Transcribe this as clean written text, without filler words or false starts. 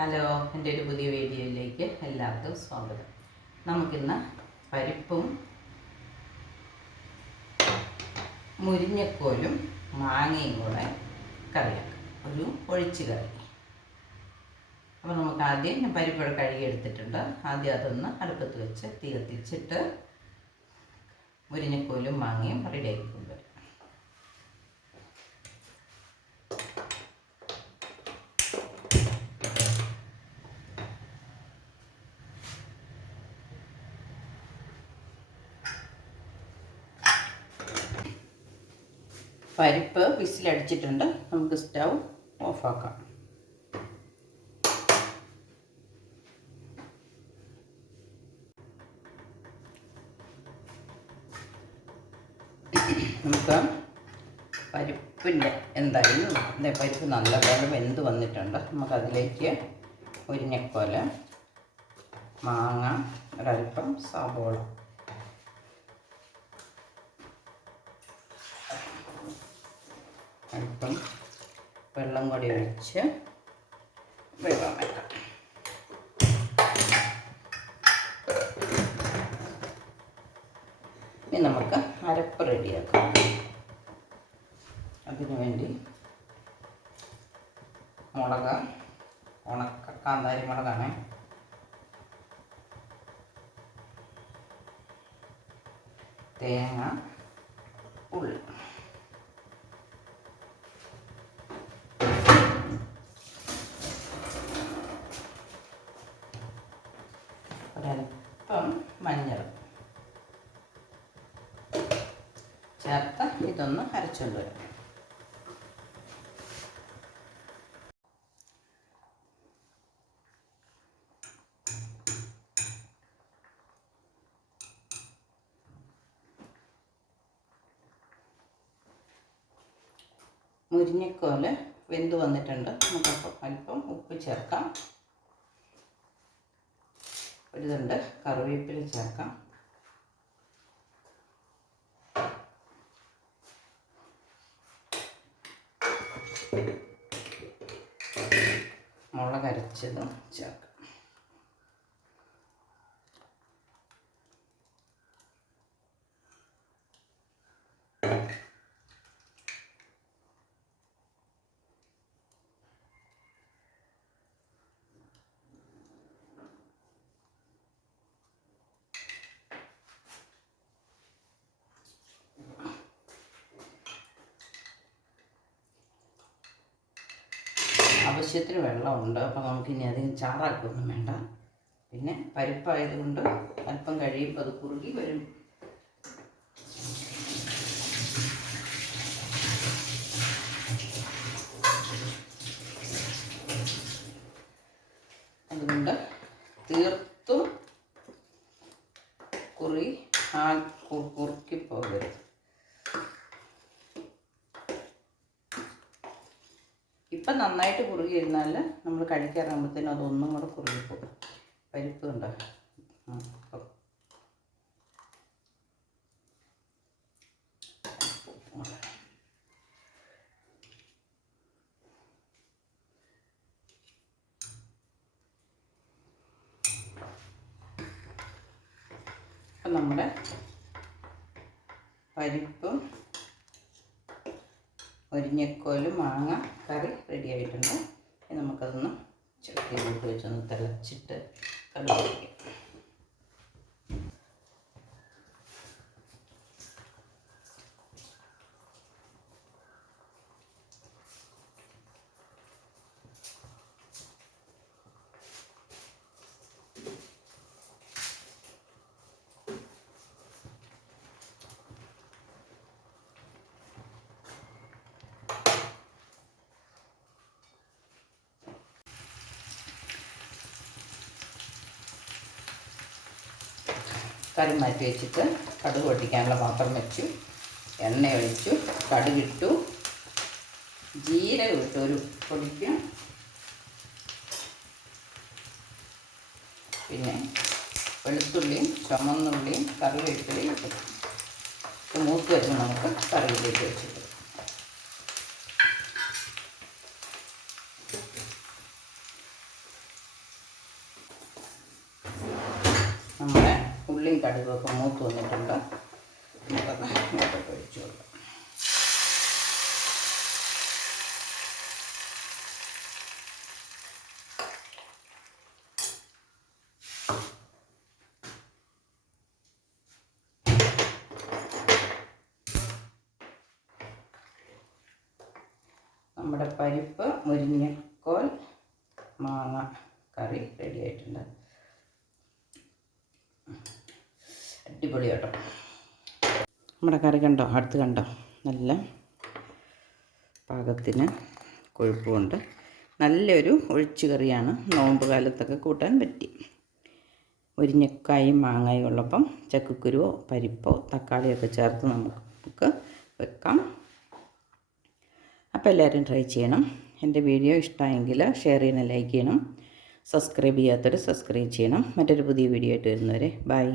Hello, എൻ്റെ ഒരു പുതിയ വീഡിയോയിലേക്ക് എല്ലാവർക്കും സ്വാഗതം. നമുക്കിന്ന് പരിപ്പും മുരിങ്ങക്കോലും മാങ്ങയും കൂടെ കറിയാക്കാം, ഒരു ഒഴിച്ച് കറി. അപ്പോൾ നമുക്ക് ആദ്യം ഞാൻ പരിപ്പോടെ കഴുകിയെടുത്തിട്ടുണ്ട്. ആദ്യം അതൊന്ന് അടുപ്പത്ത് വെച്ച് തീ കത്തിച്ചിട്ട് മുരിങ്ങക്കോലും മാങ്ങയും റെഡിയാക്കി കൊണ്ടുവരാം. പരിപ്പ് വിസിലടിച്ചിട്ടുണ്ട്. നമുക്ക് സ്റ്റൗ ഓഫാക്കാം. നമുക്ക് പരിപ്പിൻ്റെ എന്തായാലും പരിപ്പ് നല്ലപോലെ വെന്ത് വന്നിട്ടുണ്ട്. നമുക്കതിലേക്ക് മുരിങ്ങക്കോല, മാങ്ങ, ഒരൽപ്പം സവോള, അല്പം വെള്ളം കൂടി ഒഴിച്ച് വേവാൻ വെക്കാം. ഇനി നമുക്ക് അരപ്പ് റെഡിയാക്കാം. അതിനു വേണ്ടി മുളക്, ഉണക്ക കാന്താരി മുളകാണ്, തേങ്ങ, ഉള്ളി, ഒരൽപ്പം മഞ്ഞൾ ചേർത്ത് ഇതൊന്ന് അരച്ചുകൊണ്ട് വരാം. മുരിങ്ങക്കോല് വെന്ത് വന്നിട്ടുണ്ട്. നമുക്കപ്പോൾ അല്പം ഉപ്പ് ചേർക്കാം. ഒരു തണ്ട് കറിവേപ്പില ചേർക്കാം. മുളക് അരച്ചതും ചേർക്കാം. ആവശ്യത്തിന് വെള്ളമുണ്ട്. അപ്പോൾ നമുക്കിനി അധികം ചാറാക്കൊന്നും വേണ്ട. പിന്നെ പരിപ്പായതുകൊണ്ട് അല്പം കഴിയുമ്പോൾ അത് കുറുകി വരും. അതുകൊണ്ട് തീർത്തും കുറുക്കി പോകരുത്. ഇപ്പം നന്നായിട്ട് കുറുകി ഇരുന്നാൽ നമ്മൾ കഴിക്കാറാകുമ്പോഴത്തേനും അതൊന്നും കൂടെ കുറുകിപ്പോകും. പരിപ്പ് കണ്ടോ? അപ്പം നമ്മുടെ പരിപ്പും മുരിങ്ങക്കോലും മാങ്ങ കറി റെഡി ആയിട്ടുണ്ട്. നമുക്കതൊന്ന് ചട്ടിയിലോട്ട് വെച്ചൊന്ന് തിളച്ചിട്ട് കടുക് വയ്ക്കാം. കറി മാറ്റി വെച്ചിട്ട് കടുക് പൊട്ടിക്കാനുള്ള പാത്രം വെച്ചു, എണ്ണ ഒഴിച്ചു, കടുകിട്ടു, ജീരകം ഇട്ടു ഒരു പൊടിക്കും, പിന്നെ വെളുത്തുള്ളിയും ചുമന്നുള്ളിയും കറിവേപ്പിലയും ഇട്ടു. മൂത്ത് വരുമ്പോൾ നമുക്ക് കറിയിലേക്ക് വെച്ചിട്ട് കടുകൊക്കെ മൂത്ത് വന്നിട്ടുണ്ട്. നമുക്കൊന്ന് ഇങ്ങോട്ടൊക്കെ ഒഴിച്ചു കൊടുക്കാം. നമ്മുടെ പരിപ്പ് മുരിങ്ങക്കോൽ മാങ്ങ കറി റെഡി ആയിട്ടുണ്ട്. അടിപൊളി കേട്ടോ. നമ്മുടെ കറി കണ്ടോ, അടുത്ത് കണ്ടോ, നല്ല പാകത്തിന് കൊഴുപ്പുണ്ട്. നല്ലൊരു ഒഴിച്ചു കറിയാണ്. നോമ്പ് കാലത്തൊക്കെ കൂട്ടാൻ പറ്റി. മുരിങ്ങക്കായും മാങ്ങയും ഉള്ളപ്പം ചക്കക്കുരുവോ പരിപ്പോ തക്കാളിയൊക്കെ ചേർത്ത് നമുക്ക് വെക്കാം. അപ്പോൾ എല്ലാവരും ട്രൈ ചെയ്യണം. എൻ്റെ വീഡിയോ ഇഷ്ടമായെങ്കിൽ ഷെയർ ചെയ്യണം, ലൈക്ക് ചെയ്യണം. സബ്സ്ക്രൈബ് ചെയ്യാത്തവർ സബ്സ്ക്രൈബ് ചെയ്യണം. മറ്റൊരു പുതിയ വീഡിയോ ആയിട്ട് വരുന്നവരെ ബൈ.